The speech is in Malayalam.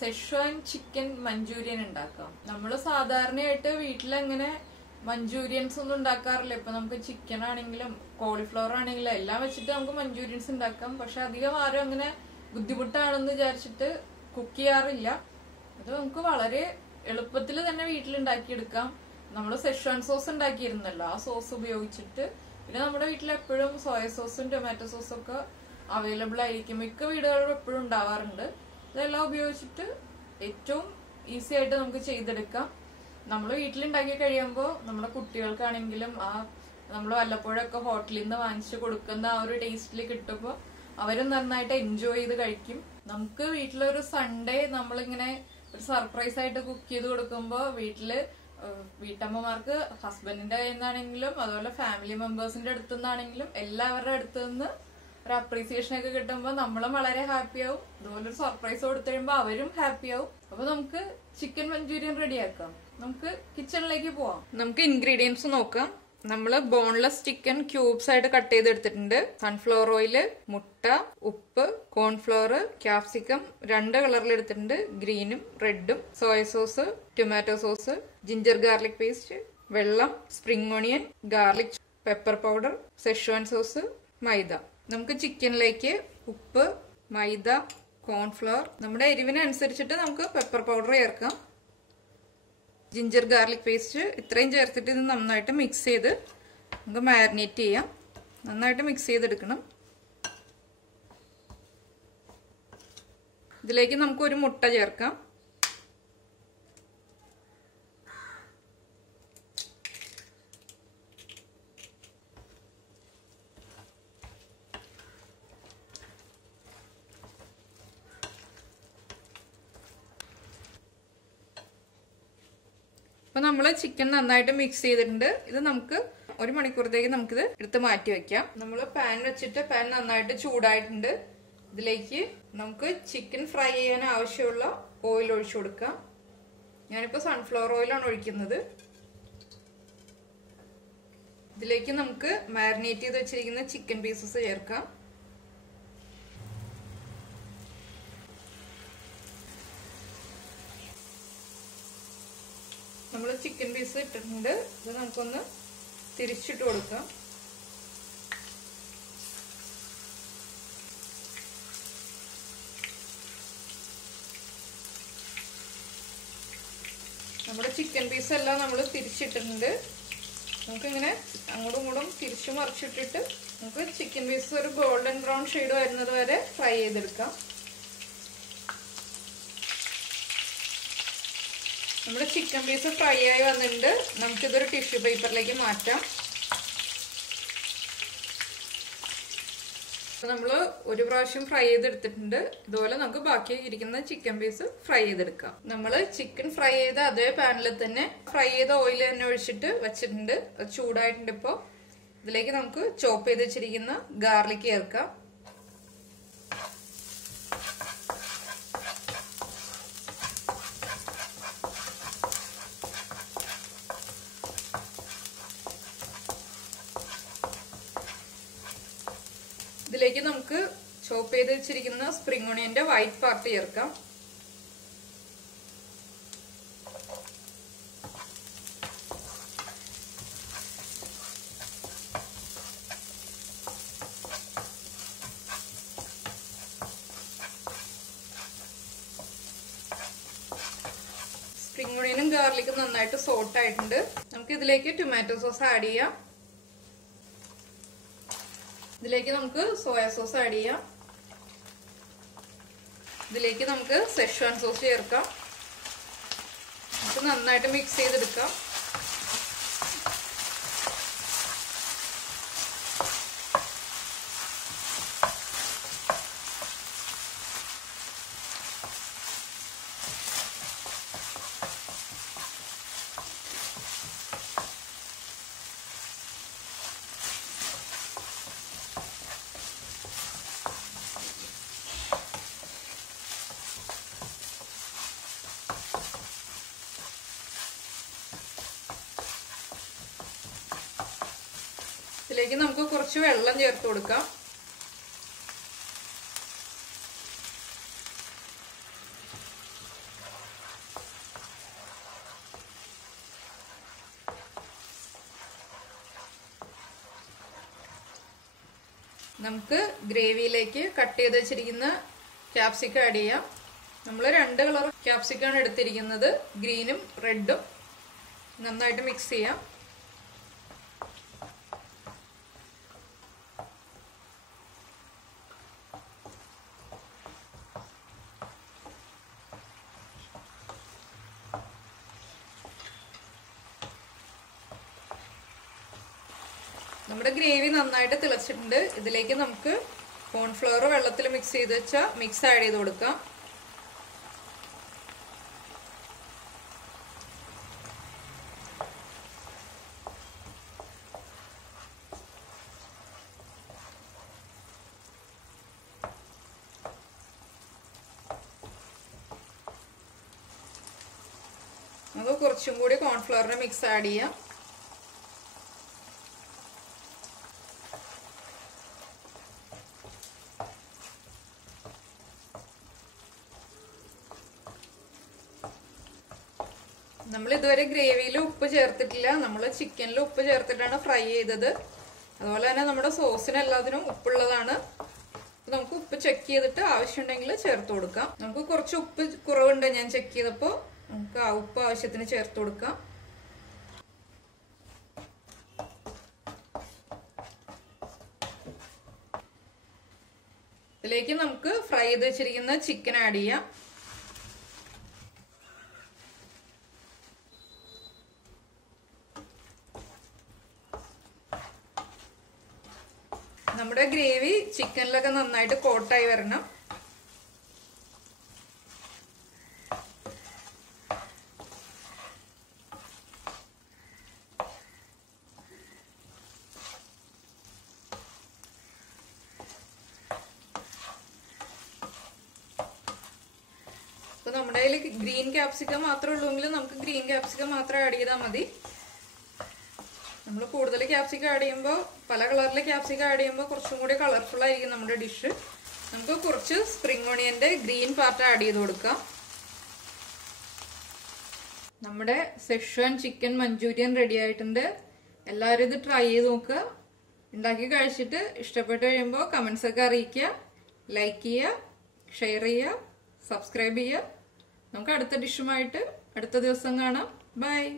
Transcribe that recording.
സെഷ്വാൻ ചിക്കൻ മഞ്ചൂരിയൻ ഉണ്ടാക്കാം. നമ്മൾ സാധാരണയായിട്ട് വീട്ടിലെങ്ങനെ മഞ്ചൂരിയൻസ് ഒന്നും ഉണ്ടാക്കാറില്ല. ഇപ്പൊ നമുക്ക് ചിക്കൻ ആണെങ്കിലും കോളിഫ്ലവർ ആണെങ്കിലും എല്ലാം വെച്ചിട്ട് നമുക്ക് മഞ്ചൂരിയൻസ് ഉണ്ടാക്കാം. പക്ഷെ അധികം ആരും അങ്ങനെ ബുദ്ധിമുട്ടാണെന്ന് വിചാരിച്ചിട്ട് കുക്ക് ചെയ്യാറില്ല. അത് നമുക്ക് വളരെ എളുപ്പത്തിൽ തന്നെ വീട്ടിലുണ്ടാക്കിയെടുക്കാം. നമ്മൾ സെഷ്വാൻ സോസ് ഉണ്ടാക്കിയിരുന്നല്ലോ, ആ സോസ് ഉപയോഗിച്ചിട്ട്. പിന്നെ നമ്മുടെ വീട്ടിൽ എപ്പോഴും സോയ സോസും ടൊമാറ്റോ സോസും ഒക്കെ അവൈലബിൾ ആയിരിക്കും, മിക്ക വീടുകളിലും എപ്പോഴും ഉണ്ടാവാറുണ്ട്. ഇതെല്ലാം ഉപയോഗിച്ചിട്ട് ഏറ്റവും ഈസി ആയിട്ട് നമുക്ക് ചെയ്തെടുക്കാം. നമ്മൾ വീട്ടിലുണ്ടാക്കി കഴിയുമ്പോൾ നമ്മുടെ കുട്ടികൾക്കാണെങ്കിലും നമ്മൾ വല്ലപ്പോഴൊക്കെ ഹോട്ടലിൽ നിന്ന് വാങ്ങിച്ചു കൊടുക്കുന്ന ആ ഒരു ടേസ്റ്റിൽ കിട്ടുമ്പോൾ അവരും നന്നായിട്ട് എൻജോയ് ചെയ്ത് കഴിക്കും. നമുക്ക് വീട്ടിലൊരു സൺഡേ നമ്മളിങ്ങനെ ഒരു സർപ്രൈസ് ആയിട്ട് കുക്ക് ചെയ്ത് കൊടുക്കുമ്പോൾ വീട്ടമ്മമാർക്ക് ഹസ്ബൻഡിന്റെ കയ്യിൽ നിന്നാണെങ്കിലും അതുപോലെ ഫാമിലി മെമ്പേഴ്സിന്റെ അടുത്തു നിന്നാണെങ്കിലും എല്ലാവരുടെ അടുത്തു നിന്ന് ഒരു അപ്രീസിയേഷൻ ഒക്കെ കിട്ടുമ്പോൾ നമ്മളും വളരെ ഹാപ്പി ആവും. അതുപോലെ ഒരു സർപ്രൈസ് കൊടുത്തു കഴിയുമ്പോൾ അവരും ഹാപ്പി ആവും. അപ്പൊ നമുക്ക് ചിക്കൻ മഞ്ചൂരിയൻ റെഡിയാക്കാം. നമുക്ക് കിച്ചണിലേക്ക് പോവാം. നമുക്ക് ഇൻഗ്രീഡിയൻസ് നോക്കാം. നമ്മള് ബോൺലെസ് ചിക്കൻ ക്യൂബ്സ് ആയിട്ട് കട്ട് ചെയ്തെടുത്തിട്ടുണ്ട്. സൺഫ്ലവർ ഓയില്, മുട്ട, ഉപ്പ്, കോൺഫ്ലവർ, ക്യാപ്സിക്കം 2 കളറിൽ എടുത്തിട്ടുണ്ട്, ഗ്രീനും റെഡും, soya sauce, tomato sauce, ginger garlic paste, വെള്ളം, spring onion, garlic pepper powder, schezwan sauce, maida. നമുക്ക് ചിക്കനിലേക്ക് ഉപ്പ്, മൈദ, കോൺഫ്ലവർ, നമ്മുടെ എരിവിനനുസരിച്ചിട്ട് നമുക്ക് പെപ്പർ പൗഡർ ചേർക്കാം, ജിഞ്ചർ ഗാർലിക് പേസ്റ്റ്, ഇത്രയും ചേർത്തിട്ട് ഇത് നന്നായിട്ട് മിക്സ് ചെയ്ത് നമുക്ക് മാരിനേറ്റ് ചെയ്യാം. നന്നായിട്ട് മിക്സ് ചെയ്തെടുക്കണം. ഇതിലേക്ക് നമുക്ക് ഒരു മുട്ട ചേർക്കാം. അപ്പൊ നമ്മള് ചിക്കൻ നന്നായിട്ട് മിക്സ് ചെയ്തിട്ടുണ്ട്. ഇത് നമുക്ക് 1 മണിക്കൂറത്തേക്ക് നമുക്കിത് എടുത്ത് മാറ്റി വെക്കാം. നമ്മൾ പാൻ വെച്ചിട്ട് പാൻ നന്നായിട്ട് ചൂടായിട്ടുണ്ട്. ഇതിലേക്ക് നമുക്ക് ചിക്കൻ ഫ്രൈ ചെയ്യാൻ ആവശ്യമുള്ള ഓയിൽ ഒഴിച്ചു കൊടുക്കാം. ഞാനിപ്പോ സൺഫ്ലവർ ഓയിലാണ് ഒഴിക്കുന്നത്. ഇതിലേക്ക് നമുക്ക് മാരിനേറ്റ് ചെയ്ത് വെച്ചിരിക്കുന്ന ചിക്കൻ പീസസ് ചേർക്കാം. നമ്മൾ ചിക്കൻ പീസ് ഇട്ടിട്ടുണ്ട്. ഇത് നമുക്കൊന്ന് തിരിച്ചിട്ട് കൊടുക്കാം. നമ്മുടെ ചിക്കൻ പീസ് എല്ലാം നമ്മൾ തിരിച്ചിട്ടിട്ടുണ്ട്. നമുക്കിങ്ങനെ അങ്ങോട്ടും ഇങ്ങോട്ടും തിരിച്ചു മറിച്ചിട്ടിട്ട് നമുക്ക് ചിക്കൻ പീസ് ഒരു ഗോൾഡൻ ബ്രൗൺ ഷെയ്ഡ് വരുന്നത് വരെ ഫ്രൈ ചെയ്തെടുക്കാം. നമ്മുടെ ചിക്കൻ പീസ് ഫ്രൈ ആയി വന്നിട്ടുണ്ട്. നമുക്കിതൊരു ടിഷ്യൂ പേപ്പറിലേക്ക് മാറ്റാം. നമ്മൾ ഒരു പ്രാവശ്യം ഫ്രൈ ചെയ്തെടുത്തിട്ടുണ്ട്. ഇതുപോലെ നമുക്ക് ബാക്കി ഇരിക്കുന്ന ചിക്കൻ പീസ് ഫ്രൈ ചെയ്തെടുക്കാം. നമ്മൾ ചിക്കൻ ഫ്രൈ ചെയ്ത അതേ പാനിൽ തന്നെ ഫ്രൈ ചെയ്ത ഓയിൽ തന്നെ ഒഴിച്ചിട്ട് വെച്ചിട്ടുണ്ട്. അത് ചൂടായിട്ടുണ്ട്. ഇപ്പോൾ ഇതിലേക്ക് നമുക്ക് ചോപ്പ് ചെയ്ത് വെച്ചിരിക്കുന്ന ഗാർലിക് ചേർക്കാം. ഇതിലേക്ക് നമുക്ക് ചോപ്പ് ചെയ്ത് വെച്ചിരിക്കുന്ന സ്പ്രിംഗ് ഓണിയന്റെ വൈറ്റ് പാർട്ട് ചേർക്കാം. സ്പ്രിംഗ് ഓണിയനും ഗാർലിക്കും നന്നായിട്ട് സോട്ട് ആയിട്ടുണ്ട്. നമുക്ക് ഇതിലേക്ക് ടൊമാറ്റോ സോസ് ആഡ് ചെയ്യാം. ഇതിലേക്ക് നമുക്ക് സോയ സോസ് ആഡ് ചെയ്യാം. ഇതിലേക്ക് നമുക്ക് സെഷ്വാൻ സോസ് ചേർക്കാം. നമുക്ക് നന്നായിട്ട് മിക്സ് ചെയ്തെടുക്കാം. ഇതിലേക്ക് നമുക്ക് കുറച്ച് വെള്ളം ചേർത്ത് കൊടുക്കാം. നമുക്ക് ഗ്രേവിയിലേക്ക് കട്ട് ചെയ്ത് വെച്ചിരിക്കുന്ന ക്യാപ്സിക്കം ആഡ് ചെയ്യാം. നമ്മൾ 2 കളർ ക്യാപ്സിക്കാണ് എടുത്തിരിക്കുന്നത്, ഗ്രീനും റെഡും. നന്നായിട്ട് മിക്സ് ചെയ്യാം. നമ്മുടെ ഗ്രേവി നന്നായിട്ട് തിളച്ചിട്ടുണ്ട്. ഇതിലേക്ക് നമുക്ക് കോൺഫ്ലവർ വെള്ളത്തിൽ മിക്സ് ചെയ്ത് വെച്ചാൽ മിക്സ് ആഡ് ചെയ്ത് കൊടുക്കാം. നമുക്ക് കുറച്ചും കൂടി കോൺഫ്ലവറിന്റെ മിക്സ് ആഡ് ചെയ്യാം. നമ്മൾ ഇതുവരെ ഗ്രേവിയിൽ ഉപ്പ് ചേർത്തിട്ടില്ല. നമ്മൾ ചിക്കനിൽ ഉപ്പ് ചേർത്തിട്ടാണ് ഫ്രൈ ചെയ്തത്. അതുപോലെ തന്നെ നമ്മുടെ സോസിന് എല്ലാത്തിനും ഉപ്പുള്ളതാണ്. നമുക്ക് ഉപ്പ് ചെക്ക് ചെയ്തിട്ട് ആവശ്യമുണ്ടെങ്കിൽ ചേർത്ത് കൊടുക്കാം. നമുക്ക് കുറച്ച് ഉപ്പ് കുറവുണ്ട്, ഞാൻ ചെക്ക് ചെയ്തപ്പോൾ. നമുക്ക് ആ ഉപ്പ് ആവശ്യത്തിന് ചേർത്ത് കൊടുക്കാം. ഇതിലേക്ക് നമുക്ക് ഫ്രൈ ചെയ്ത് വെച്ചിരിക്കുന്ന ചിക്കൻ ആഡ് ചെയ്യാം. നമ്മുടെ ഗ്രേവി ചിക്കനിലൊക്കെ നന്നായിട്ട് കോട്ടായി വരണം. അപ്പൊ നമ്മുടെ കയ്യിൽ ഗ്രീൻ ക്യാപ്സിക്കം മാത്രമേ ഉള്ളൂങ്കിൽ നമുക്ക് ഗ്രീൻ ക്യാപ്സിക്കം മാത്രം ആഡ് ചെയ്താൽ മതി. നമ്മൾ കൂടുതൽ ക്യാപ്സിക്കം ആഡ് ചെയ്യുമ്പോൾ, പല കളറിലെ ക്യാപ്സിക്കം ആഡ് ചെയ്യുമ്പോൾ കുറച്ചും കൂടി കളർഫുൾ ആയിരിക്കും നമ്മുടെ ഡിഷ്. നമുക്ക് കുറച്ച് സ്പ്രിംഗ് ഓണിയന്റെ ഗ്രീൻ പാർട്ട് ആഡ് ചെയ്ത് കൊടുക്കാം. നമ്മുടെ സെഷ്വാൻ ചിക്കൻ മഞ്ചൂരിയൻ റെഡി ആയിട്ടുണ്ട്. എല്ലാവരും ഇത് ട്രൈ ചെയ്ത് നോക്കുക. ഉണ്ടാക്കി കഴിച്ചിട്ട് ഇഷ്ടപ്പെട്ട് കഴിയുമ്പോൾ കമന്റ്സ് ഒക്കെ അറിയിക്കുക. ലൈക്ക് ചെയ്യുക, ഷെയർ ചെയ്യുക, സബ്സ്ക്രൈബ് ചെയ്യുക. നമുക്ക് അടുത്ത ഡിഷുമായിട്ട് അടുത്ത ദിവസം കാണാം. ബൈ.